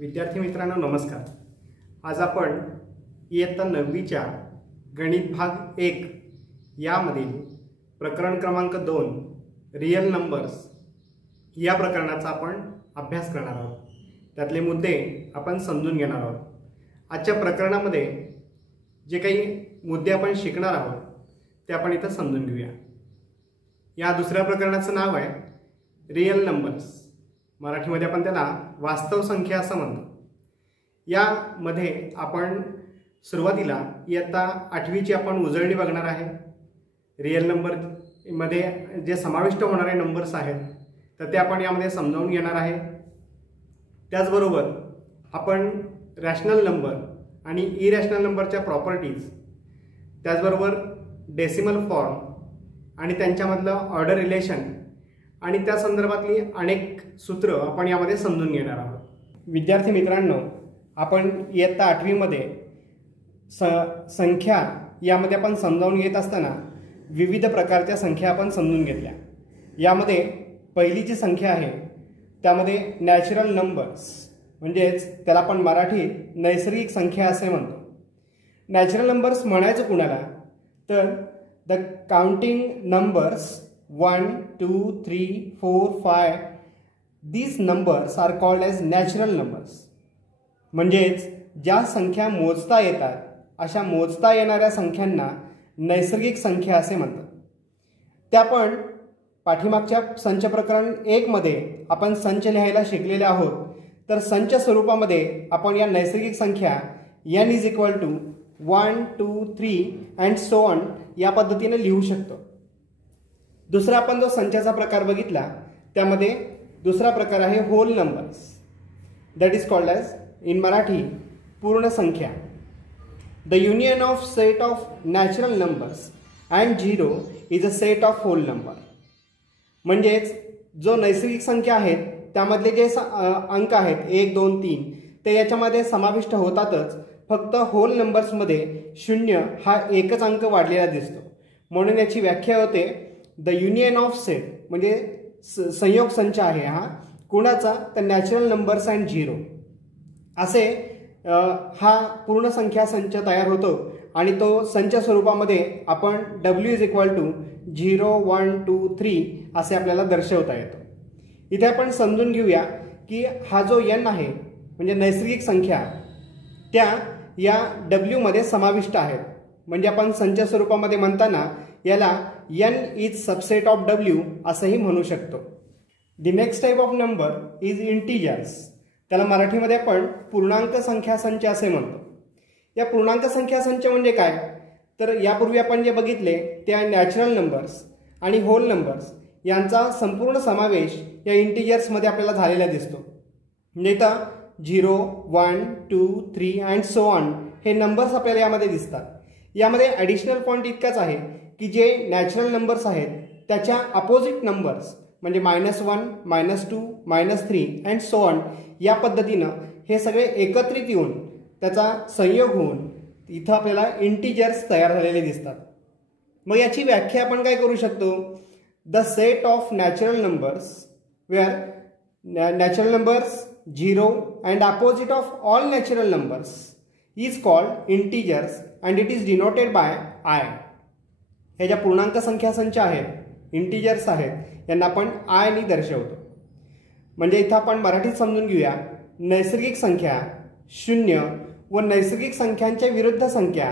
विद्यार्थी मित्रांनो नमस्कार। आज आपण इयत्ता 9वीच्या गणित भाग 1 यामधील प्रकरण क्रमांक 2 रियल नंबर्स या प्रकरणाचा आपण अभ्यास करणार आहोत। त्यातले मुद्दे आपण समजून घेणार आहोत। आजच्या प्रकरणामध्ये जे काही मुद्दे आपण शिकणार आहोत ते आपण इथं समजून घेऊया। या दुसऱ्या प्रकरणाचं नाव आहे रियल नंबर्स। मराठीमध्ये आपण त्याला वास्तव संख्या असं म्हणतो। यामध्ये आपण सुरुवातीला इयत्ता 8वीची आपण उजळणी बघणार आहे। रियल नंबर मध्ये जे समाविष्ट होणारे नंबर्स आहेत तर ते आपण यामध्ये समजावून घेणार आहे। त्याचबरोबर आपण रॅशनल नंबर आणि इरॅशनल नंबरच्या प्रॉपर्टीज, त्याचबरोबर डेसिमल फॉर्म आणि त्यांच्यामधलं ऑर्डर रिलेशन आणि त्या संदर्भातली अनेक सूत्र आपण यामध्ये समजून घेणार आहोत। विद्यार्थी मित्रांनो, आपण इयत्ता 8वीमध्ये संख्या यामध्ये आपण समजावून घेत असताना विविध प्रकारच्या संख्या आपण समजून घेतल्या। यामध्ये पहिली जी संख्या आहे त्यामध्ये नॅचरल नंबर्स म्हणजेच त्याला आपण मराठीत नैसर्गिक संख्या असे म्हणतो। नॅचरल नंबर्स म्हणायचं कुणाला तर the counting numbers 1, 2, 3, 4, 5 these numbers are called as natural numbers। म्हणजेच ज्या संख्या मोजता येतात अशा मोजता येणाऱ्या संख्यांना नैसर्गिक संख्या असे म्हणतात। त्या आपण पाठीमागच्या संच प्रकरण 1 मध्ये आपण संच लिहायला शिकलेले आहोत। तर संच स्वरूपामध्ये आपण या नैसर्गिक संख्या n = 1, 2, 3 अँड सो ऑन या पद्धतीने लिहू शकतो। दुसरा आपण जो संचाचा प्रकार बघितला त्यामध्ये दुसरा प्रकार आहे whole numbers, that is called as in Marathi पूर्ण संख्या। The union of set of natural numbers and 0 is a set of whole number. म्हणजेच जो नैसर्गिक संख्या आहेत त्यामधले जे अंक आहेत 1, 2, 3 ते याच्यामध्ये समाविष्ट होतातच, फक्त होल नंबर्समध्ये 0 हा एकच अंक वाढलेला दिसतो। म्हणून याची व्याख्या होते द युनियन ऑफ सेट म्हणजे संयोग संच आहे हा कोणाचा तर नॅचरल नंबर्स अँड 0 असे हा पूर्ण संख्या संच तयार होतो। आणि तो संच स्वरूपामध्ये आपण W = 0, 1, 2, 3 असे आपल्याला दर्शवता येतो। इथे आपण समजून घेऊया की हा जो n आहे म्हणजे नैसर्गिक संख्या त्या या W मध्ये समाविष्ट आहेत। म्हणजे आपण संच स्वरूपामध्ये म्हणताना याला n is subset of W असंही म्हणू शकतो। The next type of number is integers. त्याला मराठीमध्ये आपण पूर्णांक संख्या संच असे म्हणतो। या पूर्णांक संख्या संच म्हणजे काय तर यापूर्वी आपण जे बघितले त्या नॅचरल नंबर्स आणि होल नंबर्स यांचा संपूर्ण समावेश या इंटिजर्समध्ये आपल्याला झालेला दिसतो। म्हणजे इथं 0, 1, 2, 3 अँड सो ऑन हे नंबर्स आपल्याला यामध्ये दिसतात। यामध्ये ॲडिशनल पॉईंट इतकाच आहे की जे नॅचरल नंबर्स आहेत त्याच्या अपोजिट नंबर्स म्हणजे -1, -2, -3 अँड सो ऑन या पद्धतीनं हे सगळे एकत्रित येऊन त्याचा संयोग होऊन इथं आपल्याला इंटिजर्स तयार झालेले दिसतात। मग याची व्याख्या आपण काय करू शकतो, the set of natural numbers where natural numbers 0 and opposite of all natural numbers is called integers and it is denoted by I। हे ज्या पूर्णांक संख्या संच आहेत इंटिजर्स आहेत यांना आपण I ने दर्शवतो। म्हणजे इथं आपण मराठीत समजून घेऊया नैसर्गिक संख्या 0 व नैसर्गिक संख्यांच्या विरुद्ध संख्या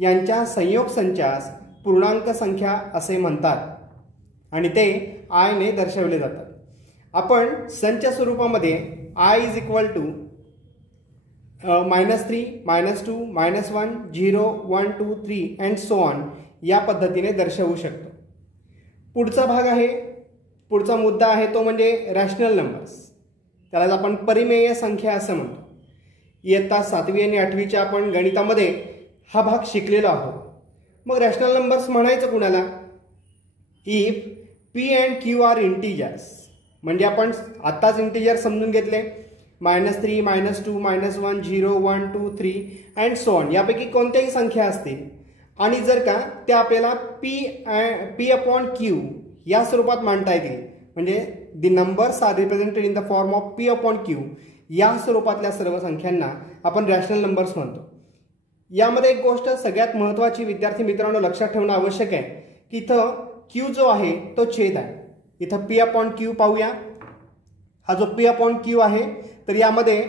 यांच्या संयोग संचास पूर्णांक संख्या असे म्हणतात आणि ते I ने दर्शवले जातात। आपण संच स्वरूपामध्ये I = -3, -2, -1, 0, 1, 2, 3 अँड सो ऑन या पद्धतीने दर्शवू शकतो। पुढचा भाग आहे, पुढचा मुद्दा आहे तो म्हणजे रॅशनल नंबर्स। त्याला आपण परिमेय संख्या असं म्हणतो। इयत्ता 7वी आणि 8वीच्या आपण गणितामध्ये हा भाग शिकलेला आहोत। मग रॅशनल नंबर्स म्हणायचं कुणाला, if P and Q are integers म्हणजे आपण आत्ताच इंटिजर समजून घेतले -3, -2, -1, 0, 1, 2, 3 अँड सो ऑन यापैकी कोणत्याही संख्या असतील आणि जर का त्या आपल्याला P/Q या स्वरूपात मांडता येतील म्हणजे the numbers are represented in the form of P/Q या स्वरूपातल्या सर्व संख्यांना आपण रॅशनल नंबर्स म्हणतो. यामध्ये एक गोष्ट सगळ्यात महत्त्वाची विद्यार्थी मित्रांनो लक्षात ठेवणं आवश्यक आहे की इथं क्यू जो आहे तो छेद आहे. इथं पी अपॉन क्यू पाहूया. हा जो पी अपॉन क्यू आहे तर यामध्ये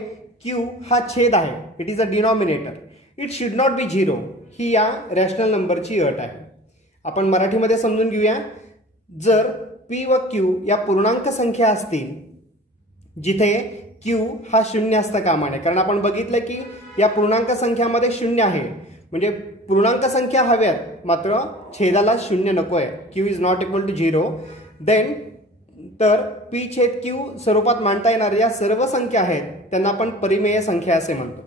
क्यू हा छेद आहे. It is a denominator. It should not be zero. ही या रॅशनल नंबरची अट आहे. आपण मराठीमध्ये समजून घेऊया. जर पी व क्यू या पूर्णांक संख्या असतील जिथे क्यू हा शून्य असता कामा नये, कारण आपण बघितलं की या पूर्णांक संख्यामध्ये शून्य आहे, म्हणजे पूर्णांक संख्या हव्यात मात्र छेदाला शून्य नको आहे. Q is not equal to zero. Then तर पी छेद क्यू स्वरूपात मांडता येणाऱ्या या सर्व संख्या आहेत त्यांना आपण परिमेय संख्या असे म्हणतो.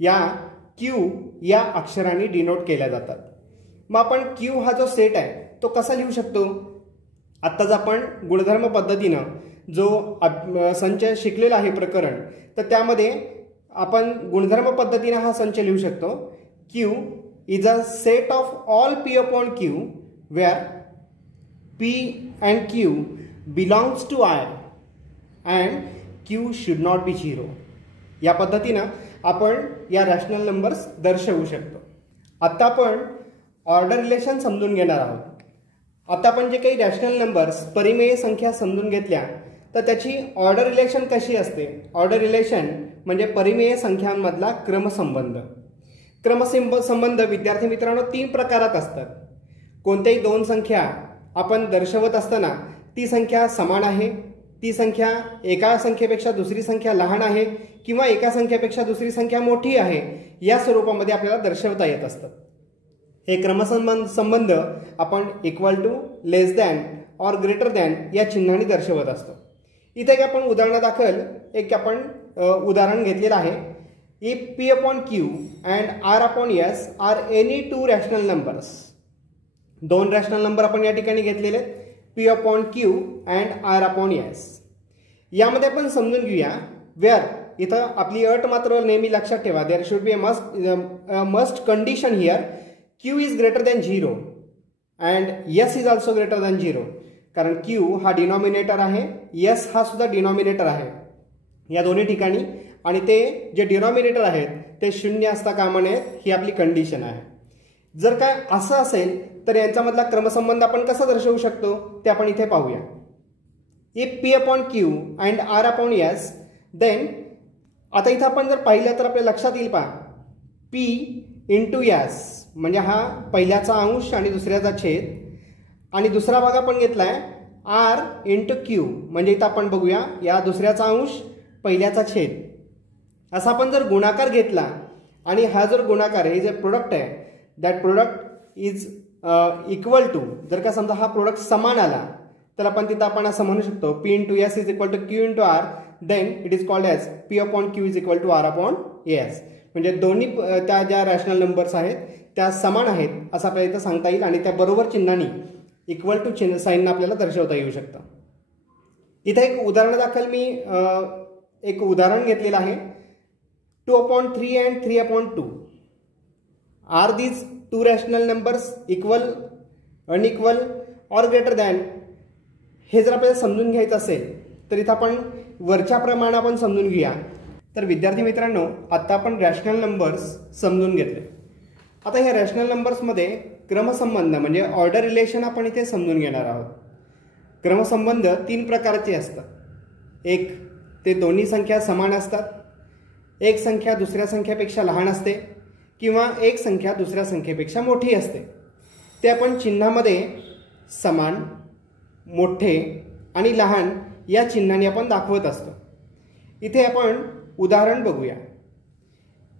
या क्यू या अक्षरांनी डिनोट केल्या जातात. मग आपण क्यू हा जो सेट आहे तो कसा लिहू शकतो. आत्ताच आपण गुणधर्म पद्धतीनं जो संच शिकलेला आहे प्रकरण, तर त्यामध्ये आपण गुणधर्म पद्धतीने हा संच लिहू शकतो. Q is a set of all P upon Q where P and Q belongs to I and Q should not be zero. या पद्धतीनं आपण या रॅशनल नंबर्स दर्शवू शकतो. आता आपण ऑर्डर रिलेशन समजून घेणार आहोत. आता आपण जे काही रॅशनल नंबर्स परिमेय संख्या समजून घेतल्या तर त्याची ऑर्डर रिलेशन कशी असते. ऑर्डर रिलेशन म्हणजे परिमेय संख्यांमधला क्रमसंबंध. क्रमसंबंध विद्यार्थी मित्रांनो 3 प्रकारात असतात. कोणत्याही दोन संख्या आपण दर्शवत असताना ती संख्या समान आहे, ती संख्या एका संख्येपेक्षा दुसरी संख्या लहान आहे किंवा एका संख्येपेक्षा दुसरी संख्या मोठी आहे, या स्वरूपामध्ये आपल्याला दर्शवता येत असतात. हे क्रमसंबंध आपण इक्वल टू, लेस दॅन और ग्रेटर दॅन या चिन्हाने दर्शवत असतो. इथे एक आपण उदाहरणादाखल एक आपण उदाहरण घेतलेलं आहे. If P upon Q and R upon S are any two rational numbers. दोन रॅशनल नंबर आपण या ठिकाणी घेतलेले आहेत, P upon Q and R upon S. यामध्ये आपण समजून घेऊया वेअर. इथं आपली अट मात्र नेहमी लक्षात ठेवा. There should be a must condition here. Q is greater than zero and S is also greater than zero. कारण क्यू हा डिनॉमिनेटर आहे, एस हा सुद्धा डिनॉमिनेटर आहे या दोन्ही ठिकाणी, आणि ते जे डिनॉमिनेटर आहेत ते शून्य असता कामा नयेत, ही आपली कंडिशन आहे. जर काय असं असेल तर यांच्यामधला क्रमसंबंध आपण कसा दर्शवू शकतो ते आपण इथे पाहूया. If P upon Q and R upon S then. आता इथं आपण जर पाहिलं तर आपल्या लक्षात येईल पहा, पी इंटू एस म्हणजे हा पहिल्याचा अंश आणि दुसऱ्याचा छेद, आणि दुसरा भाग आपण घेतलाय आर इंटू क्यू म्हणजे इथं आपण बघूया या दुसऱ्याचा अंश पहिल्याचा छेद. असा आपण जर गुणाकार घेतला आणि हा जर गुणाकार हे जे प्रोडक्ट आहे that product is equal to, जर का समजा हा प्रोडक्ट समान आला तर आपण तिथं आपण असं म्हणू शकतो P into S is equal to Q into R. Then it is called as P upon Q is equal to R upon S. म्हणजे दोन्ही त्या ज्या रॅशनल नंबर्स आहेत त्या समान आहेत असं आपल्याला इथं सांगता येईल, आणि त्या बरोबर चिन्हाने इक्वल टू चिन्ह साईननं आपल्याला दर्शवता येऊ शकतं. इथं एक उदाहरणादाखल मी एक उदाहरण घेतलेलं आहे. 2/3 and 3/2. Are these two rational numbers equal, unequal और ग्रेटर दॅन. हे जर आपल्याला समजून घ्यायचं असेल तर इथं आपण वरच्या प्रमाणे आपण समजून घेऊया. तर विद्यार्थी मित्रांनो आता आपण रॅशनल नंबर्स समजून घेतले. आता ह्या रॅशनल नंबर्समध्ये क्रमसंबंध म्हणजे ऑर्डर रिलेशन आपण इथे समजून घेणार आहोत. क्रमसंबंध 3 प्रकारचे असतात. एक, ते दोन्ही संख्या समान असतात, एक संख्या दुसऱ्या संख्येपेक्षा लहान असते किंवा एक संख्या दुसऱ्या संख्येपेक्षा मोठी असते. ते आपण चिन्हामध्ये समान, मोठे आणि लहान या चिन्हाने आपण दाखवत असतो. इथे आपण उदाहरण बघूया.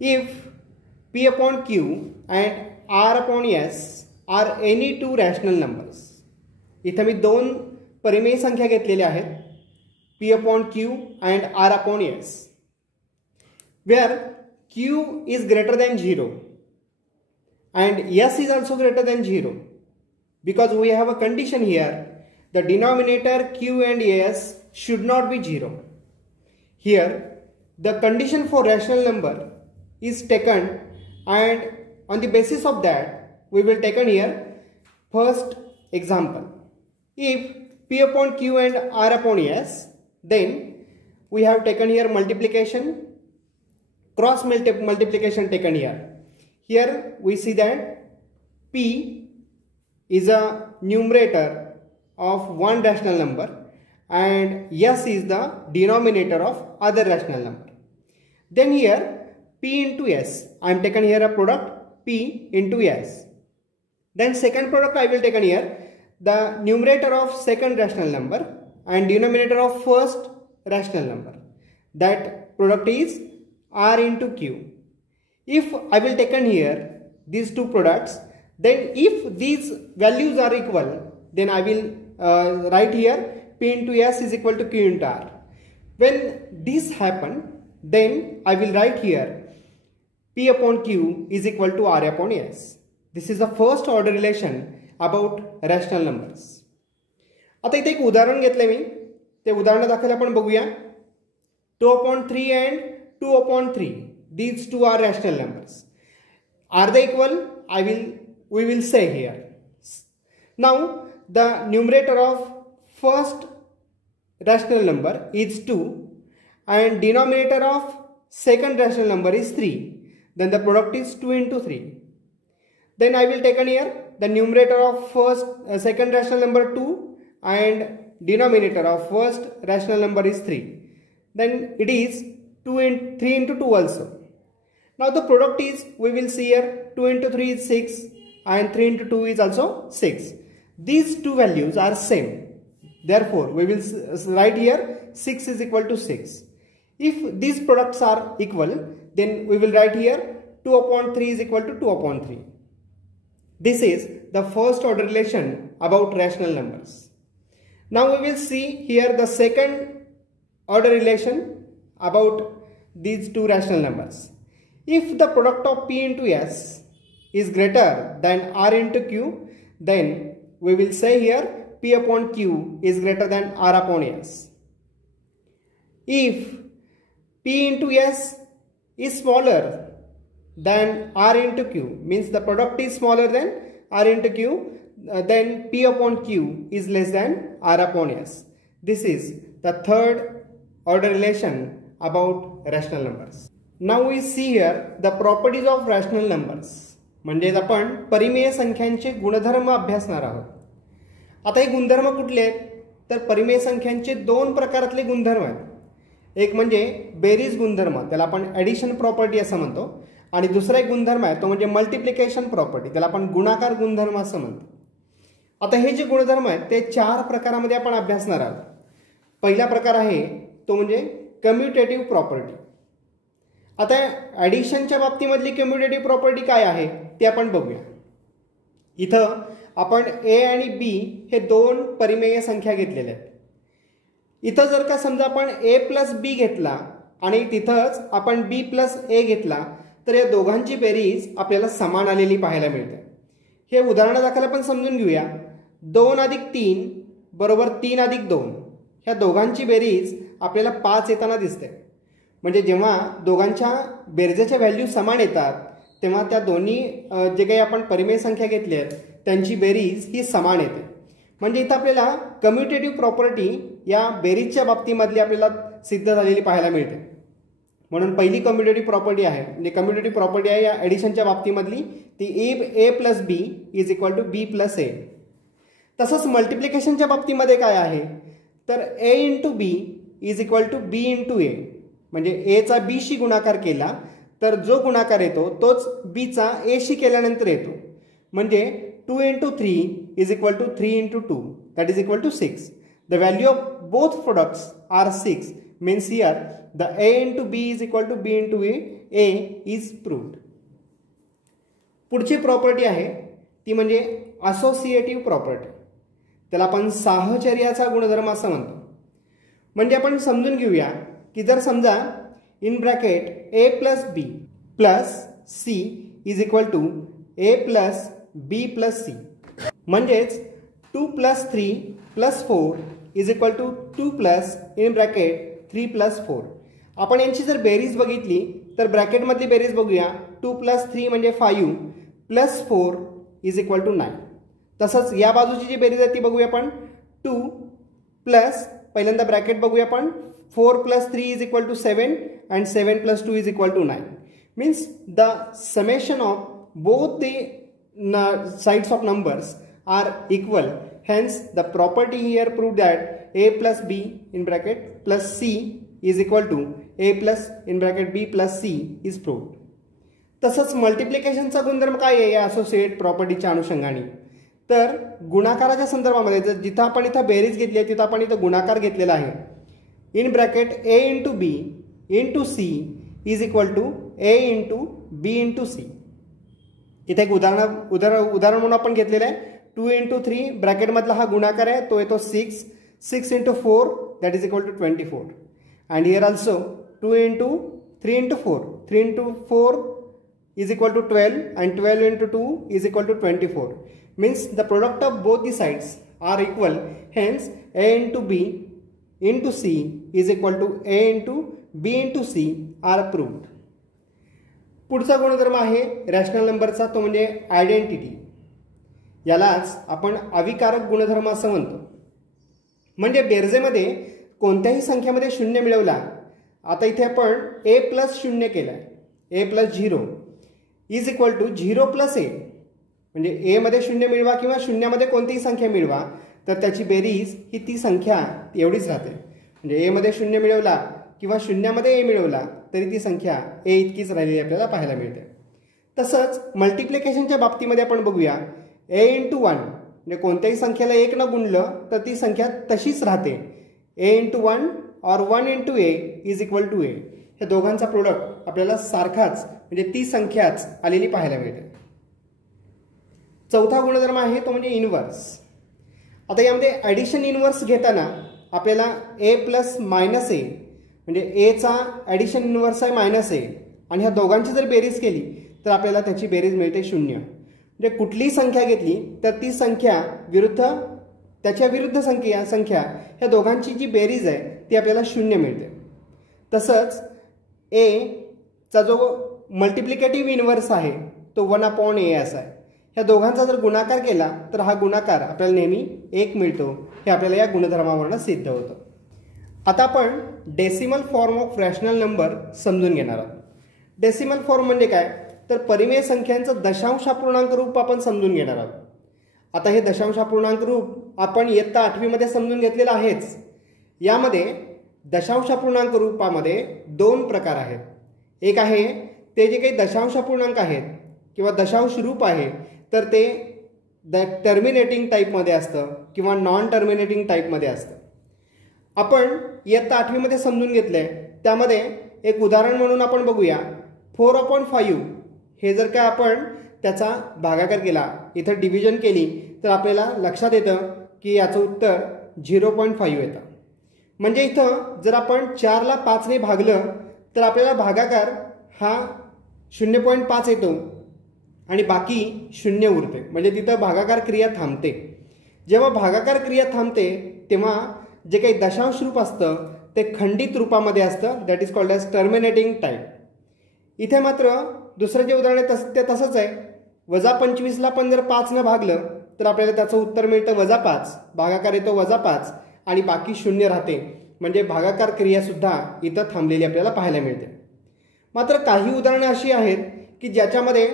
If P upon Q and R upon S are any two rational numbers. इथं मी 2 परिमेय संख्या घेतलेल्या आहेत, P upon Q and R upon S, where Q is greater than zero and S is also greater than zero. Because we have a condition here, the denominator Q and S should not be zero. Here the condition for rational number is taken, and on the basis of that we will taken here first example. If p upon q and r upon s, then we have taken here multiplication, cross multiplication taken here. Here we see that P is a numerator of one rational number and S is the denominator of other rational number. Then here P into S, I am taken here a product P into S. Then second product I will taken here the numerator of second rational number and denominator of first rational number. That product is R into Q. If I will taken here these two products, then if these values are equal, then I will write here P into S is equal to Q into R. When this happen, then I will write here P upon Q is equal to R upon S. This is the first order relation about rational numbers. आता इथे एक उदाहरण घेतले मी, ते उदाहरण दाखल आपण बघूया. 2/3 and 2/3, these two are rational numbers. Are they equal? We will say here. Now the numerator of first rational number is 2 and denominator of second rational number is 3. Then the product is 2 into 3. Then I will take here the numerator of second rational number 2 and denominator of first rational number is 3. Then it is 3 into 2 also. Now the product is, we will see here 2 into 3 is 6 and 3 into 2 is also 6. These two values are same. Therefore, we will write here 6 is equal to 6. If these products are equal, then we will write here 2/3 is equal to 2/3. This is the first order relation about rational numbers. Now we will see here the second order relation about these two rational numbers. If the product of P into S is greater than R into Q, then we will say here P upon Q is greater than R upon S. If P into S is smaller than R into Q, means the product is smaller than R into Q, then P upon Q is less than R upon S. This is the third order relation about rational numbers. Now we see here the properties of rational numbers. म्हणजे आपण परिमेय संख्यांचे गुणधर्म अभ्यासणार आहोत. आता हे गुणधर्म कुठले आहेत? तर परिमेय संख्यांचे दोन प्रकारातले गुणधर्म आहेत. एक म्हणजे बेरीज गुणधर्म, त्याला आपण ॲडिशन प्रॉपर्टी असं म्हणतो, आणि दुसरा एक गुणधर्म आहे तो म्हणजे मल्टिप्लिकेशन प्रॉपर्टी, त्याला आपण गुणाकार गुणधर्म असं म्हणतो. आता हे जे गुणधर्म आहेत ते चार प्रकारामध्ये आपण अभ्यासणार आहोत. पहिला प्रकार आहे तो म्हणजे कम्युटेटिव्ह प्रॉपर्टी. आता ॲडिशनच्या बाबतीमधली कम्युटेटिव्ह प्रॉपर्टी काय आहे ते आपण बघूया. इथं आपण ए आणि बी हे दोन परिमेय संख्या घेतलेल्या आहेत. इथं जर का समजा आपण ए प्लस बी घेतला आणि तिथंच आपण बी प्लस ए घेतला तर या दोघांची बेरीज आपल्याला समान आलेली पाहायला मिळते. हे उदाहरणादाखल आपण समजून घेऊया. 2 अधिक 3 बरोबर 3 अधिक 2, ह्या दोघांची बेरीज आपल्याला 5 येताना दिसते. म्हणजे जेव्हा दोघांच्या बेरजेच्या व्हॅल्यू समान येतात तेव्हा त्या दोन्ही जे काही आपण परिमेय संख्या घेतली आहेत त्यांची बेरीज ही समान येते. म्हणजे इथं आपल्याला कम्युटेटिव्ह प्रॉपर्टी या बेरीजच्या बाबतीमधली आपल्याला सिद्ध झालेली पाहायला मिळते. म्हणून पहिली कम्युटेटिव्ह प्रॉपर्टी आहे, म्हणजे कम्युटेटिव्ह प्रॉपर्टी आहे या ॲडिशनच्या बाबतीमधली ती A plus B is equal to B plus A. तसंच मल्टिप्लिकेशनच्या बाबतीमध्ये काय आहे तर A into B is equal to B into A. म्हणजे एचा बीशी गुणाकार केला तर जो गुणाकार येतो तोच बीचा एशी केल्यानंतर येतो. म्हणजे 2 into 3 is equal to 3 into 2, that is equal to 6. The value of both products are 6, means here the A into B is equal to B into A is proved. पुढची प्रॉपर्टी आहे ती म्हणजे असोसिएटिव्ह प्रॉपर्टी, त्याला आपण साहचर्याचा गुणधर्म असं म्हणतो. म्हणजे आपण समजून घेऊया की जर समजा in bracket A plus B plus C is equal to A plus B plus C, म्हणजेच 2 plus 3 plus 4 is equal to 2 plus in bracket 3 plus 4. आपण यांची जर बेरीज बघितली तर ब्रॅकेटमधली बेरीज बघूया. 2 plus 3 म्हणजे 5 प्लस 4 इज इक्वल टू 9. तसंच या बाजूची जी बेरीज आहे ती बघूया आपण. 2 प्लस पहिल्यांदा ब्रॅकेट बघूया आपण 4 plus 3 is equal to 7 and 7 plus 2 is equal to 9. Means the summation of both the sides of numbers are equal. Hence the property here proved that a plus b in bracket plus c is equal to a plus in bracket b plus c is proved. तसंच मल्टिप्लिकेशनचा गुणधर्म काय आहे या associate प्रॉपर्टीच्या अनुषंगाने, तर गुणाकाराच्या संदर्भामध्ये जर जिथं आपण इथं बेरीज घेतली आहे तिथं आपण इथं गुणाकार घेतलेला आहे. In bracket a into B into C is equal to a into B into C. इथे एक उदाहरण म्हणून आपण घेतलेलं आहे. 2 इंटू 3 ब्रॅकेटमधला हा गुणाकार आहे तो येतो 6. 6 into 4 that is equal to 24. And here also 2 into 3 into 4 3 into 4 is equal to 12 and 12 into 2 is equal to 24. Means the product of both the sides are equal. Hence a into b into c is equal to a into b into c are proved. पुढचा गुणधर्म आहे rational नंबरचा, तो म्हणजे identity. यालाच आपण अविकारक गुणधर्म असं म्हणतो. म्हणजे बेरजेमध्ये कोणत्याही संख्येमध्ये शून्य मिळवला. आता इथे आपण a प्लस शून्य केलाय, a plus 0 is equal to 0 plus A. म्हणजे ए मध्ये शून्य मिळवा किंवा शून्यामध्ये कोणतीही संख्या मिळवा तर त्याची बेरीज ही ती संख्या एवढीच राहते. म्हणजे ए मध्ये शून्य मिळवला किंवा शून्यामध्ये ए मिळवला तरी ती संख्या ए इतकीच राहिलेली आपल्याला पाहायला मिळते. तसंच मल्टिप्लिकेशनच्या बाबतीमध्ये आपण बघूया. ए इंटू 1 म्हणजे कोणत्याही संख्येला 1 न गुणलं तर ती संख्या तशीच राहते. ए इंटू 1 और 1 into A is equal to A. या दोघांचा प्रोडक्ट आपल्याला सारखाच म्हणजे ती संख्याच आलेली पाहायला मिळते. चौथा गुणधर्म आहे तो म्हणजे इनव्हर्स. आता यामध्ये ॲडिशन इनव्हर्स घेताना आपल्याला ए प्लस मायनस ए म्हणजे एचा ॲडिशन इनव्हर्स आहे मायनस ए आणि ह्या दोघांची जर बेरीज केली तर आपल्याला त्याची बेरीज मिळते 0. म्हणजे कुठलीही संख्या घेतली तर ती संख्या विरुद्ध त्याच्या विरुद्ध संख्या ह्या दोघांची जी बेरीज आहे ती आपल्याला 0 मिळते. तसंच ए चा जो मल्टिप्लिकेटिव्ह इनव्हर्स आहे तो 1/a असा आहे. ह्या दोघांचा जर गुणाकार केला तर हा गुणाकार आपल्याला नेहमी 1 मिळतो. हे आपल्याला या गुणधर्मावरून सिद्ध होतं. आता आपण decimal form of rational number समजून घेणार आहोत. डेसिमल फॉर्म म्हणजे काय तर परिमेय संख्यांचं दशांशापूर्णांक रूप आपण समजून घेणार आहोत. आता हे दशांशापूर्णांक रूप आपण इयत्ता 8वी मध्ये समजून घेतलेलं आहेच. यामध्ये दशांशापूर्णांक रूपामध्ये 2 प्रकार आहेत. एक आहे ते जे काही दशांशापूर्णांक आहेत किंवा दशांश रूप आहे तर ते टर्मिनेटिंग टाईपमध्ये असतं किंवा नॉन टर्मिनेटिंग टाईपमध्ये असतं. आपण इयत्ता 8वी मध्ये समजून घेतलंय. त्यामध्ये एक उदाहरण म्हणून आपण बघूया. 4/5 हे जर का आपण त्याचा भागाकार केला, इथं डिव्हिजन केली तर आपल्याला लक्षात येतं की याचं उत्तर 0.5 येतं. म्हणजे इथं जर आपण 4ला 5ने भागलं तर आपल्याला भागाकार हा 0.5 येतो आणि बाकी 0 उरते. म्हणजे तिथं भागाकार क्रिया थांबते. जेव्हा भागाकार क्रिया थांबते तेव्हा जे काही दशांश रूप असतं ते खंडित रूपामध्ये असतं. That is called as terminating type. इथे मात्र दुसरं जे उदाहरण आहे ते तसंच आहे. -25ला पण जर 5 न भागलं तर आपल्याला त्याचं उत्तर मिळतं -5. भागाकार येतो -5 आणि बाकी 0 राहते. म्हणजे भागाकार क्रिया सुद्धा इथं थांबलेली आपल्याला पाहायला मिळते. मात्र काही उदाहरणं अशी आहेत की ज्याच्यामध्ये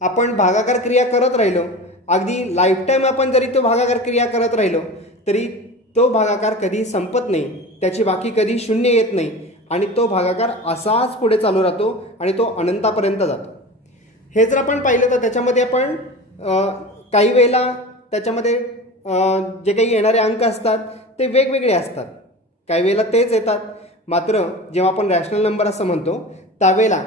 आपण भागाकार क्रिया करत राहिलो, अगदी लाईफटाईम आपण जरी तो भागाकार क्रिया करत राहिलो तरी तो भागाकार कधी संपत नाही, त्याची बाकी कधी 0 येत नाही आणि तो भागाकार असाच पुढे चालू राहतो आणि तो अनंतापर्यंत जातो. हे जर आपण पाहिलं तर त्याच्यामध्ये आपण काही वेळेला त्याच्यामध्ये जे काही येणारे अंक असतात ते वेगवेगळे असतात, काही वेळेला तेच येतात. मात्र जेव्हा आपण रॅशनल नंबर असं म्हणतो त्यावेळेला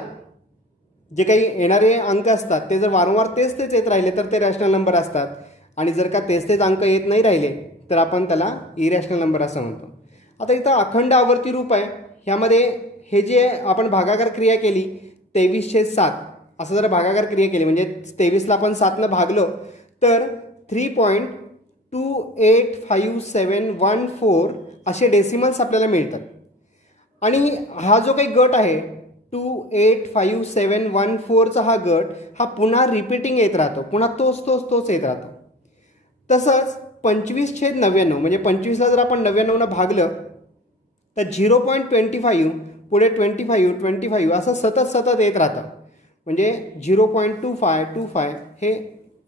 जे काही येणारे अंक असतात ते जर वारंवार तेच येत राहिले तर ते रॅशनल नंबर असतात आणि जर का तेच अंक येत नाही राहिले तर आपण त्याला इरॅशनल नंबर असं म्हणतो. आता इथं अखंड आवर्ती रूप आहे. ह्यामध्ये हे जे आपण भागाकार क्रिया केली 23/7 असं जर भागाकार क्रिया केली म्हणजे 23ला आपण 7 भागलो तर 3.285714 असे डेसिमल्स आपल्याला मिळतात. आणि हा जो काही गट आहे 2855714चा हा गट हा पुन्हा रिपीटिंग येत राहतो, पुन्हा तोच येत राहतो. तसंच 25/99 म्हणजे 25ला जर आपण 99 भागलं तर 0.25 पुढे 25 असं सतत येत राहतं. म्हणजे 0.25 हे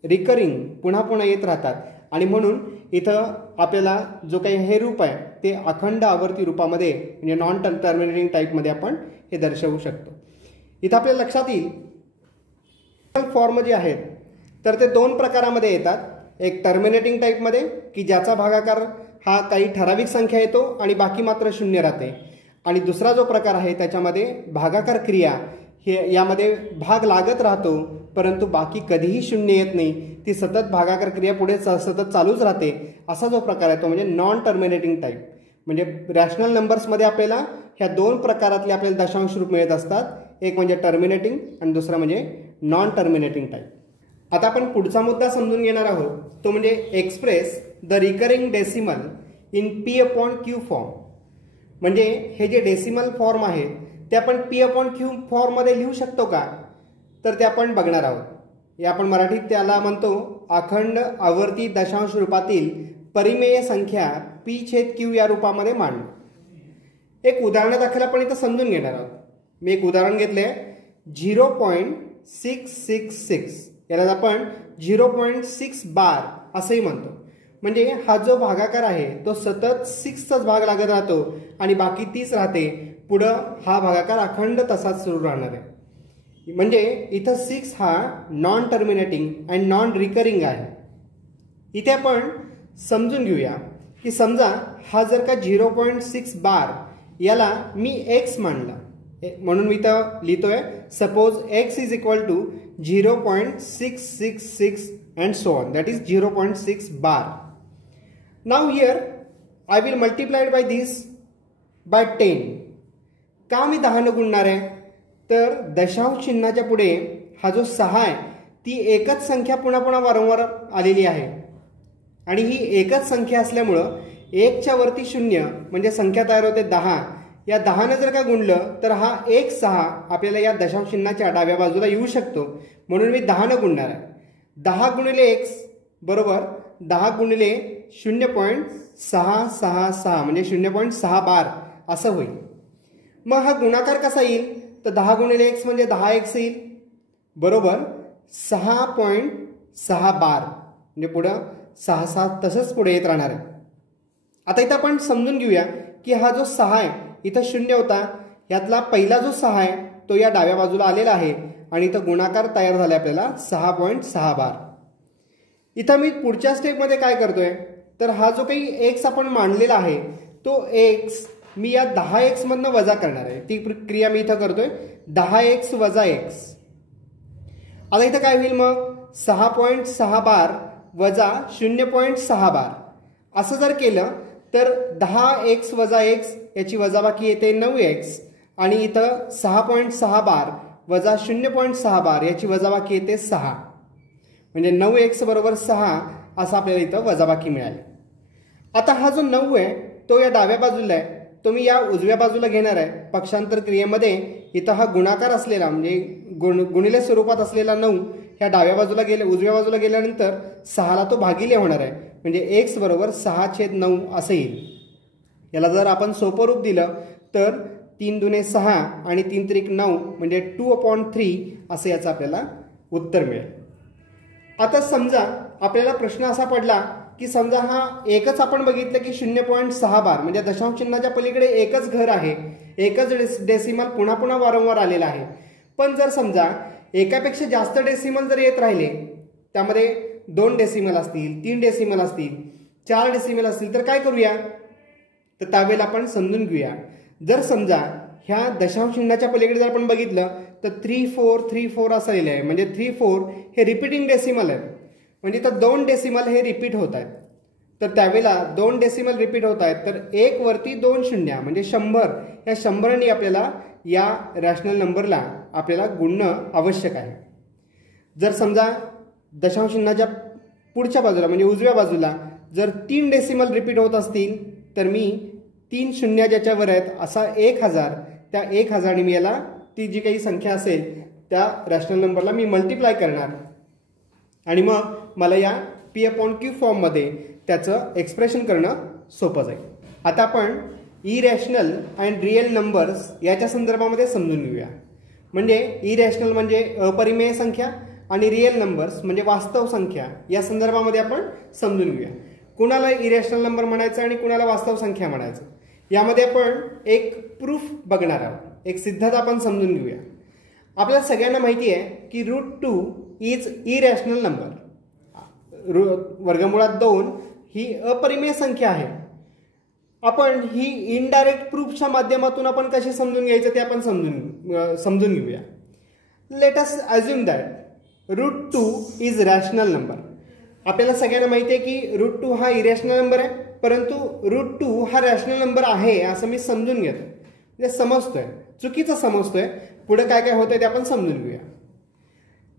रिकरिंग पुन्हा येत राहतात आणि म्हणून इथं आपल्याला जो काही हे रूप आहे ते अखंड आवर्ती रूपामध्ये म्हणजे नॉन टर्मिनेटिंग टाईपमध्ये आपण हे दर्शवू शकतो. इथं आपल्या लक्षात येईल फॉर्म जे आहेत तर ते दोन प्रकारामध्ये येतात. एक टर्मिनेटिंग टाईपमध्ये की ज्याचा भागाकार हा काही ठराविक संख्या येतो आणि बाकी मात्र शून्य राहते, आणि दुसरा जो प्रकार आहे त्याच्यामध्ये भागाकार क्रिया हे यामध्ये भाग लागत राहतो परंतु बाकी कधीही शून्य येत नाही, ती सतत भागाकार क्रिया पुढे सतत चालूच राहते, असा जो प्रकार आहे तो म्हणजे नॉन टर्मिनेटिंग टाईप. म्हणजे रॅशनल नंबर्समध्ये आपल्याला ह्या दोन प्रकारातले आपल्याला दशांश रूप मिळत असतात. एक म्हणजे टर्मिनेटिंग आणि दुसरा म्हणजे नॉन टर्मिनेटिंग टाईप. आता आपण पुढचा मुद्दा समजून घेणार आहोत, तो म्हणजे express the recurring decimal in P/Q form. म्हणजे हे जे डेसिमल फॉर्म आहे ते आपण P/Q फॉर्ममध्ये लिहू शकतो का, तर ते आपण बघणार आहोत. हे आपण मराठीत त्याला म्हणतो अखंड आवर्ती दशांश रूपातील परिमेय संख्या P/Q या रूपामध्ये मांडणे. एक उदाहरणादाखल आपण इथं समजून घेणार आहोत. मी एक उदाहरण घेतले 0.666, याला आपण 0.6 बार असंही म्हणतो. म्हणजे हा जो भागाकार आहे तो सतत 6चाच भाग लागत राहतो आणि बाकी 30 राहते, पुढं हा भागाकार अखंड तसाच सुरू राहणार आहे. म्हणजे इथं 6 हा नॉन टर्मिनेटिंग आणि नॉन रिकरिंग आहे. इथे आपण समजून घेऊया की समजा हा जर का 0.6 बार याला मी x मानला, म्हणून मी इथं लिहितोय suppose x is equal to 0.666 and so on, that is 0.6 bar. Now here I will multiply by this by 10. का मी 10 ने गुणणार आहे, तर दशांश चिन्हाच्या पुढे हा जो 6 आहे ती एकच संख्या पुन्हा वारंवार आलेली आहे आणि ही एकच संख्या असल्यामुळं 1च्या वरती 0 म्हणजे संख्या तयार होते 10. या 10 ने जर का गुणलं तर हा 1 6 आपल्याला या दशांश चिन्हाच्या डाव्या बाजूला येऊ शकतो, म्हणून मी 10 ने गुणणार आहे. 10 गुणिले x बरोबर 10 गुणिले 0.666 म्हणजे 0.6 बार असं होईल. मग हा गुणाकार कसा येईल, तर 10 गुणिले x म्हणजे 10x येईल बरोबर 6.6 बार, म्हणजे पुढं 6 तसंच पुढे येत राहणार आहे. आता इथं आपण समजून घेऊया की हा जो 6 आहे इथं 0 होता, यातला पहिला जो 6 आहे तो या डाव्या बाजूला आलेला आहे आणि इथं गुणाकार तयार झाला आपल्याला 6.6 बार. इथं मी पुढच्या स्टेपमध्ये काय करतोय, तर हा जो काही x आपण मांडलेला आहे तो x मी या 10x मधनं वजा करणार आहे. ती क्रिया मी इथं करतोय 10x वजा x. आता इथं काय होईल मग 6.6 बार वजा 0.6 बार असं जर केलं तर 10x वजा x याची वजाबाकी येते 9x आणि इथं 6.6 बार वजा 0.6 बार याची वजाबाकी येते 6, म्हणजे 9x बरोबर 6 असं आपल्याला इथं वजाबाकी मिळाली. आता हा जो 9 आहे तो या डाव्या बाजूला आहे, तो मी या उजव्या बाजूला घेणार आहे. पक्षांतर क्रियेमध्ये इथं हा गुणाकार असलेला म्हणजे गुणिले स्वरूपात असलेला 9 ह्या डाव्या बाजूला उजव्या बाजूला गेल्यानंतर 6ला तो भागिले होणार आहे, म्हणजे x बरोबर 6/9 असं येईल. याला जर आपण सोपं रूप दिलं तर 3 दुने 6 आणि 3 त्रिक 9 म्हणजे 2/3 असं याचं आपल्याला उत्तर मिळेल. आता समजा आपल्याला प्रश्न असा पडला की समजा हा एकच आपण बघितलं की 0.6 बार म्हणजे दशांश चिन्हाच्या पलीकडे एकच घर आहे, एकच डेसिमल पुन्हा वारंवार आलेला आहे. पण जर समजा एकापेक्षा जास्त डेसिमल जर येत राहिले, त्यामध्ये 2 डेसिमल असतील, 3 डेसिमल असतील, 4 डेसिमल असतील, तर काय करूया, तर त्यावेळेला आपण समजून घेऊया. जर समजा ह्या दशांश चिन्हाच्या पलीकडे जर आपण बघितलं तर 3434 असं लिहिलं आहे, म्हणजे 34 हे रिपीटिंग डेसिमल आहे, म्हणजे तर 2 डेसिमल हे रिपीट होत आहेत. तर त्यावेळेला 2 डेसिमल रिपीट होत आहेत तर 1 वरती 2 शून्य म्हणजे 100. या 100ने आपल्याला या रॅशनल नंबरला आपल्याला गुणणं आवश्यक आहे. जर समजा दशांश चिन्हाच्या पुढच्या बाजूला म्हणजे उजव्या बाजूला जर 3 डेसिमल रिपीट होत असतील तर मी 3 शून्य ज्याच्यावर आहेत असा 1000, त्या 1000ने मी याला ती जी काही संख्या असेल त्या रॅशनल नंबरला मी मल्टिप्लाय करणार आणि मग मला या P/Q फॉर्ममध्ये त्याचं एक्सप्रेशन करणं सोपं जाईल. आता आपण इरॅशनल अँड रिअल नंबर्स याच्या संदर्भामध्ये समजून घेऊया. म्हणजे इरॅशनल म्हणजे अपरिमेय संख्या आणि रिअल नंबर्स म्हणजे वास्तव संख्या या संदर्भामध्ये आपण समजून घेऊया. कुणाला इरॅशनल नंबर म्हणायचं आणि कुणाला वास्तव संख्या म्हणायचं यामध्ये आपण एक प्रूफ बघणार आहोत, एक सिद्धता आपण समजून घेऊया. आपल्याला सगळ्यांना माहिती आहे की √2 इज इरॅशनल नंबर. वर्गमुळात 2 ही अपरिमेय संख्या आहे. आपण ही इनडायरेक्ट प्रूफच्या माध्यमातून आपण कशी समजून घ्यायचं ते आपण समजून घेऊया. Let us assume that √2 is rational number. आपल्याला सगळ्यांना माहिती आहे की √2 हा इरॅशनल नंबर आहे, परंतु √2 हा रॅशनल नंबर आहे असं मी समजून घेतो, म्हणजे समजतोय, चुकीचं समजतोय. पुढे काय काय होतंय ते आपण समजून घेऊया.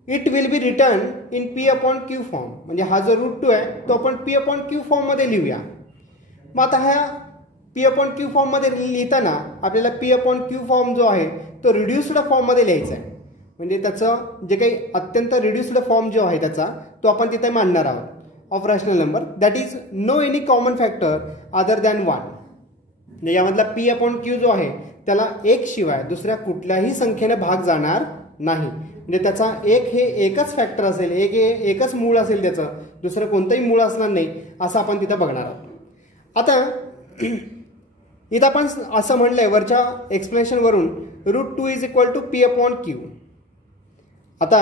It will be return in P/Q form. म्हणजे हा जो √2 आहे तो आपण P/Q फॉर्ममध्ये लिहूया. मग आता ह्या P/Q फॉर्ममध्ये लिहिताना आपल्याला P/Q फॉर्म जो आहे तो रिड्युस्ड फॉर्ममध्ये लिहायचा आहे. म्हणजे त्याचं जे काही अत्यंत रिड्युस्ड फॉर्म जो आहे त्याचा तो आपण तिथे मांडणार आहोत of rational number. That is no any common factor other than 1. म्हणजे यामधला P/Q जो आहे त्याला 1 शिवाय दुसऱ्या कुठल्याही संख्येने भाग जाणार नाही. म्हणजे त्याचा हे एकच फॅक्टर असेल, एकच मूळ असेल, त्याचं दुसरं कोणतंही मूळ असणार नाही असं आपण तिथं बघणार आहोत. आता इथं आपण असं म्हणलंय वरच्या एक्सप्लेनेशनवरून √2 इज इक्वल टू P/Q. आता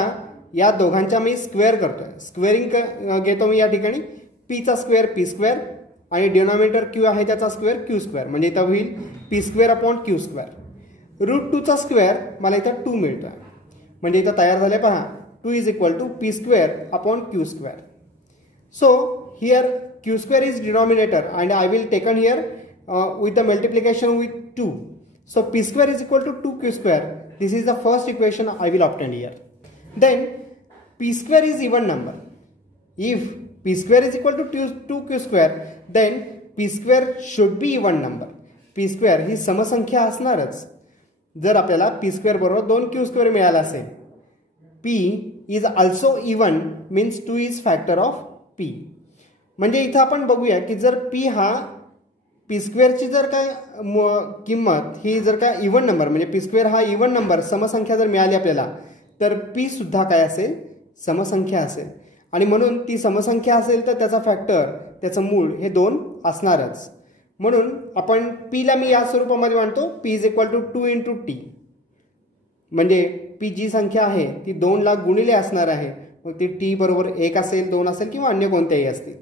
या दोघांच्या मी स्क्वेअर करतोय, स्क्वेअरिंग घेतो मी या ठिकाणी. P चा स्क्वेअर P² आणि डिनॉमिनेटर Q आहे त्याचा स्क्वेअर Q². म्हणजे इथं होईल P²/Q². √2 चा स्क्वेअर मला इथं 2 मिळतोय. म्हणजे इथं तयार झाले पहा 2 is equal to P²/Q². So here Q² is denominator and I will taken here with the multiplication with 2. So P² is equal to 2Q². This is the first equation I will obtain here. Then P² is even number. If P² is equal to 2Q², then P² should be even number. P² ही समसंख्या असणारच. जर आपल्याला P² बरोबर 2Q² मिळाला असेल. P is also even means 2 is factor of P. म्हणजे इथं आपण बघूया की जर P हा P² ची जर काय किंमत ही जर का इव्हन नंबर म्हणजे P² हा इव्हन नंबर समसंख्या जर मिळाली आपल्याला तर P सुद्धा काय असेल, समसंख्या असेल. आणि म्हणून ती समसंख्या असेल तर त्याचा फॅक्टर, त्याचं मूळ हे 2 असणारच. म्हणून आपण P ला मी या स्वरूपामध्ये मांडतो P is equal to 2 × T. म्हणजे P जी संख्या आहे ती 2 ला गुणिले असणार आहे. मग ती T बरोबर 1 असेल, 2 असेल किंवा अन्य कोणत्याही असतील.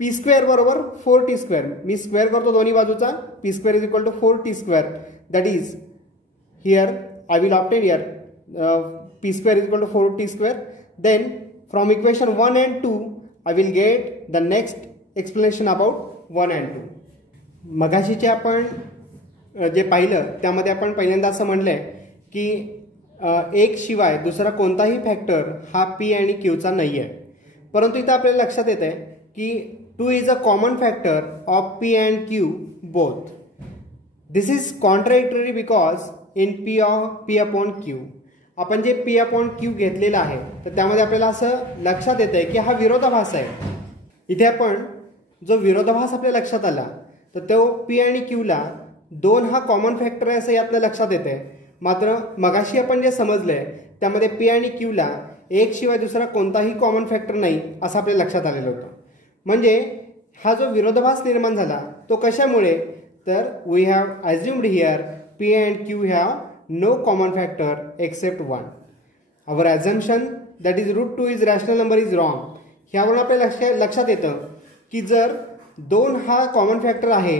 P² बरोबर 4T². मी स्क्वेअर करतो दोन्ही बाजूचा. P² is equal to 4T². That is here I will obtain here P² is equal to 4T². Then from equation 1 and 2 I will get the next explanation about 1 and 2. मगाशीचे आपण जे पाहिलं त्यामध्ये आपण पहिल्यांदा असं म्हणलंय की 1 शिवाय दुसरा कोणताही फॅक्टर हा P आणि Qचा नाही आहे. परंतु इथं आपल्याला लक्षात येत आहे की 2 is a common factor of P and Q both. This is contradictory because in P/Q आपण जे P/Q घेतलेला आहे तर त्यामध्ये आपल्याला असं लक्षात येत आहे की हा विरोधाभास आहे. इथे आपण जो विरोधाभास आपल्या लक्षात आला तर तो P आणि Q ला 2 हा कॉमन फॅक्टर आहे असं आपल्या लक्षात येते. मात्र मगाशी आपण जे समजलंय त्यामध्ये P आणि Q ला 1 शिवाय दुसरा कोणताही कॉमन फॅक्टर नाही असं आपल्या लक्षात आलेलं होतं. म्हणजे हा जो विरोधाभास निर्माण झाला तो कशामुळे, तर we have assumed here P and Q have no common factor except 1. Our assumption that is √2 is rational number is wrong. ह्यावरून आपल्या लक्षात येतं की जर 2 हा कॉमन फॅक्टर आहे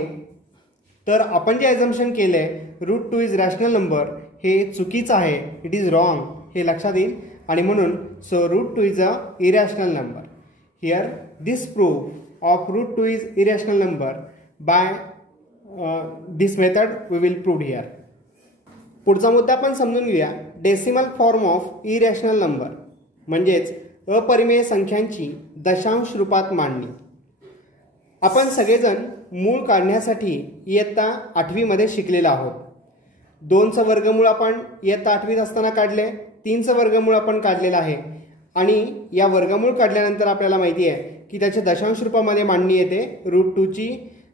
तर आपण जे अझम्पशन केलंय √2 इज रॅशनल नंबर हे चुकीचं आहे, इट इज रॉंग हे लक्षात येईल. आणि म्हणून so √2 is a irrational number. Here this proof of √2 is irrational number. By this method we will prove here. पुढचा मुद्दा आपण समजून घेऊया decimal form of irrational number म्हणजेच अपरिमेय संख्यांची दशांश रूपात मांडणी. आपण सगळेजण मूळ काढण्यासाठी इयत्ता 8वी मध्ये शिकलेलो आहोत. 2चं वर्गमूळ आपण इयत्ता 8वीत असताना काढले, 3चं वर्गमूळ आपण काढलेलं आहे. आणि या वर्गमूळ काढल्यानंतर आपल्याला माहिती आहे की त्याच्या दशांश रूपामध्ये मांडणी येते √2 ची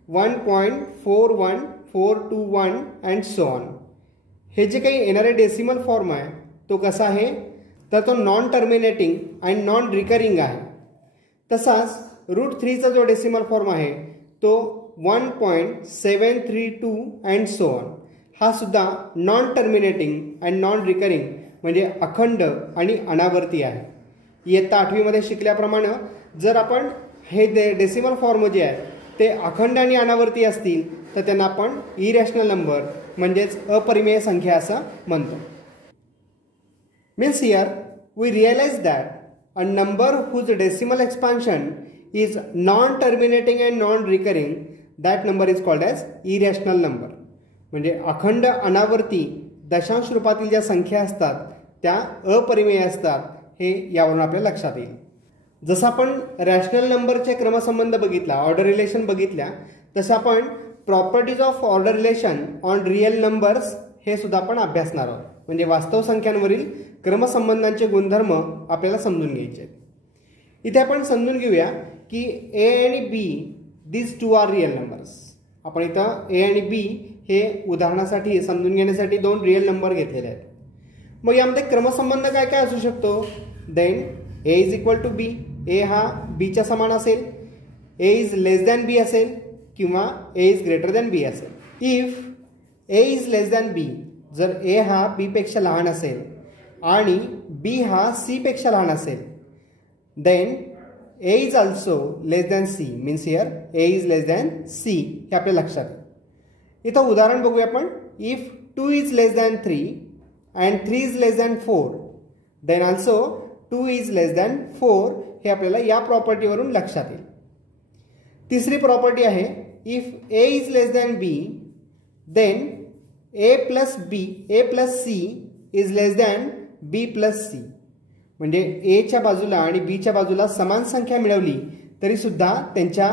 1.4146. 4 to 1 अँड सो ऑन. हे जे काही येणारे डेसिमल फॉर्म आहे तो कसा आहे तर तो non terminating and non recurring आहे. तसाच √3चा जो डेसिमल फॉर्म आहे तो 1.732 अँड सो ऑन हा सुद्धा non terminating and non recurring म्हणजे अखंड आणि अनावर्ती आहे. इयत्ता 8वीमध्ये शिकल्याप्रमाणे जर आपण हे डेसिमल फॉर्म जे आहेत ते अखंड आणि अनावर्ती असतील तर त्यांना आपण इरॅशनल नंबर म्हणजेच अपरिमेय संख्या असं म्हणतो. Means here we realize that a number whose decimal expansion is non terminating and non recurring that number is called as irrational number. म्हणजे अखंड अनावर्ती दशांश रूपातील ज्या संख्या असतात त्या अपरिमेय असतात हे यावरून आपल्या लक्षात येईल. जसं आपण रॅशनल नंबरचे क्रमसंबंध बघितला ऑर्डर रिलेशन बघितल्या तसं आपण properties of order relation on real numbers हे सुद्धा आपण अभ्यासणार आहोत. म्हणजे वास्तव संख्यांवरील क्रमसंबंधांचे गुणधर्म आपल्याला समजून घ्यायचे आहेत. इथे आपण समजून घेऊया की ए आणि बी दिस टू आर रिअल नंबर्स. आपण इथं ए आणि बी हे उदाहरणासाठी समजून घेण्यासाठी दोन रिअल नंबर घेतलेले आहेत. मग यामध्ये क्रमसंबंध काय काय असू शकतो. Then A is equal to B. A हा बीच्या समान असेल. ए इज लेस दॅन बी असेल किंवा A is greater than B असेल. If A is less than B जर ए हा बी पेक्षा लहान असेल आणि बी हा सी पेक्षा लहान असेल then A is also less than C. Means here A is less than C हे आपल्या लक्षात आहे. इथं उदाहरण बघूया आपण. If 2 is less than 3 and 3 is less than 4 then also 2 is less than 4 हे आपल्याला या प्रॉपर्टीवरून लक्षात येईल. तिसरी प्रॉपर्टी आहे if A is less than B then A plus C is less than B plus C. म्हणजे एच्या बाजूला आणि बीच्या बाजूला समान संख्या मिळवली तरी सुद्धा त्यांच्या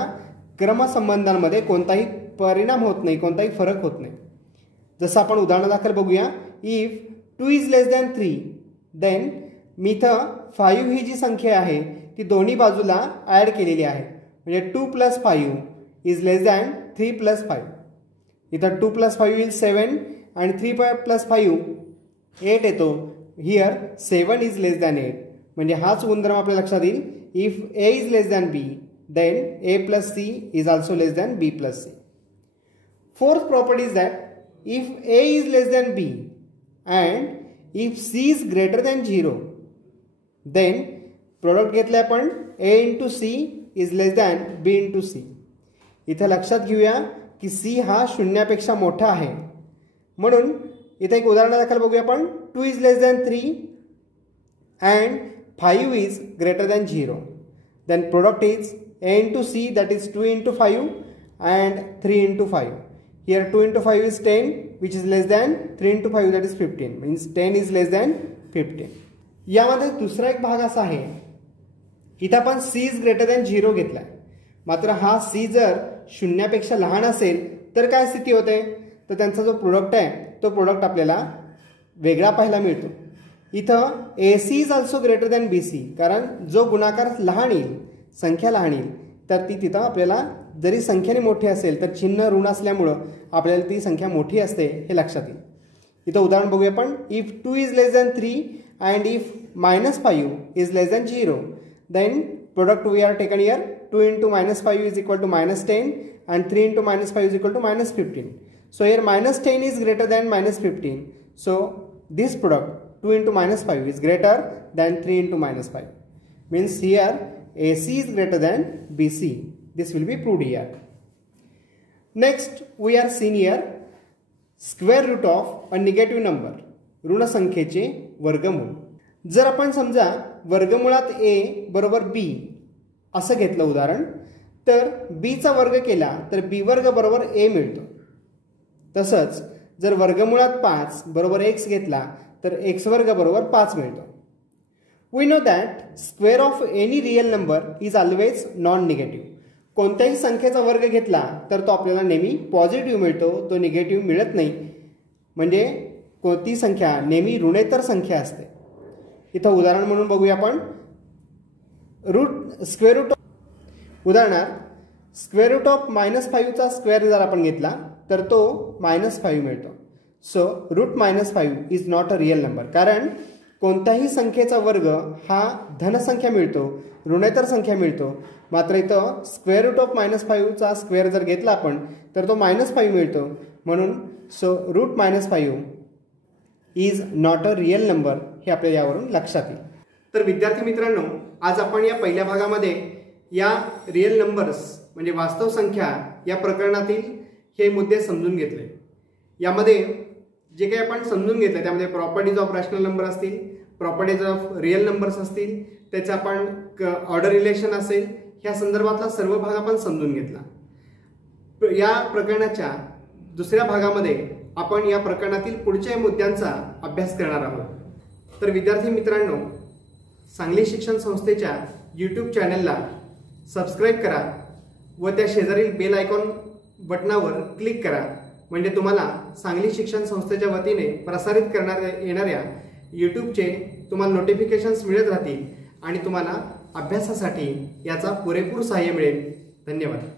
क्रमसंबंधांमध्ये कोणताही परिणाम होत नाही, कोणताही फरक होत नाही. जसं आपण उदाहरणादाखल बघूया. If 2 is less than 3 than me इथं 5 ही जी संख्या आहे ती दोन्ही बाजूला ॲड केलेली आहे. म्हणजे 2 + 5 इज लेस दॅन 3 + 5. इथं 2 + 5 इज 7 आणि 3 + 5 8 येतो. Here 7 is less than 8. म्हणजे हाच गुणधर्म आपल्या लक्षात येईल. If A is less than B then A plus C is also less than B plus C. Fourth property is that if A is less than B and if C is greater than 0 then product घेतले आपण A into C is less than B into C. इथं लक्षात घेऊया की C हा शून्यापेक्षा मोठा आहे. म्हणून इथे एक उदाहरणादाखल बघूया आपण. 2 is less than 3 and 5 is greater than 0 then product is A into C that is 2 into 5 and 3 into 5. Here 2 into 5 is 10 which is less than 3 into 5 that is 15. Means 10 is less than 15. यामध्ये दुसरा एक भाग असा आहे इथं आपण c is greater than 0 घेतलाय. मात्र हा c जर शून्यापेक्षा लहान असेल तर काय स्थिती होते तर त्यांचा जो प्रोडक्ट आहे तो प्रोडक्ट आपल्याला वेगळा पाहायला मिळतो. इथं ac is also greater than bc कारण जो गुणाकार लहान येईल संख्या लहान येईल तर ती तिथं आपल्याला जरी संख्येने मोठी असेल तर चिन्ह ऋण असल्यामुळं आपल्याला ती संख्या मोठी असते हे लक्षात येईल. इथं उदाहरण बघूया आपण. If 2 is less than 3 and if -5 is less than 0 then product we are taken here 2 into -5 is equal to -10 and 3 into -5 is equal to -15. So here -10 is greater than -15. So this product 2 into -5 is greater than 3 into -5. Means here AC is greater than BC. This will be proved here. Next we are seeing here square root of a negative number. ऋण संख्येचे वर्गमूळ. जर आपण समजा वर्गमुळात a बरोबर b असं घेतलं उदाहरण तर b चा वर्ग केला तर b वर्ग बरोबर a मिळतो. तसंच जर वर्गमुळात 5 बरोबर x घेतला तर x वर्ग बरोबर 5 मिळतो. We know that square of any real number is always non-negative. कोणत्याही संख्येचा वर्ग घेतला तर तो आपल्याला नेहमी पॉझिटिव्ह मिळतो, तो निगेटिव्ह मिळत नाही. म्हणजे कोणती संख्या नेहमी ऋणेतर संख्या असते. इथं उदाहरण म्हणून बघूया आपण. स्क्वेअर रूट उदाहरणार्थ स्क्वेअर रूट ऑफ -5चा स्क्वेअर जर आपण घेतला तर तो -5 मिळतो. So root -5 is not a real number. कारण कोणत्याही संख्येचा वर्ग हा धनसंख्या मिळतो, ऋणेतर संख्या मिळतो. मात्र इथं स्क्वेअर रूट ऑफ -5चा स्क्वेअर जर घेतला आपण तर तो -5 मिळतो. म्हणून so root -5 is not a real number हे आपल्याला यावरून लक्षात येईल. तर विद्यार्थी मित्रांनो, आज आपण या पहिल्या भागामध्ये या रिअल नंबर्स म्हणजे वास्तव संख्या या प्रकरणातील हे मुद्दे समजून घेतले. यामध्ये जे काही आपण समजून घेतलं त्यामध्ये प्रॉपर्टीज ऑफ रॅशनल नंबर असतील, प्रॉपर्टीज ऑफ रिअल नंबर्स असतील, त्याचं आपण ऑर्डर रिलेशन असेल, ह्या संदर्भातला सर्व भाग आपण समजून घेतला. या प्रकरणाच्या दुसऱ्या भागामध्ये आपण या प्रकरणातील पुढच्या मुद्द्यांचा अभ्यास करणार आहोत. तर विद्यार्थी मित्रांनो, सांगली शिक्षण संस्थेच्या YouTube चॅनलला सबस्क्राईब करा व त्या शेजारील बेल आयकॉन बटनावर क्लिक करा. म्हणजे तुम्हाला सांगली शिक्षण संस्थेच्या वतीने प्रसारित करण्यात येणाऱ्या YouTubeचे तुम्हाला नोटिफिकेशन्स मिळत राहतील आणि तुम्हाला अभ्यासासाठी याचा पुरेपूर सहाय्य मिळेल. धन्यवाद.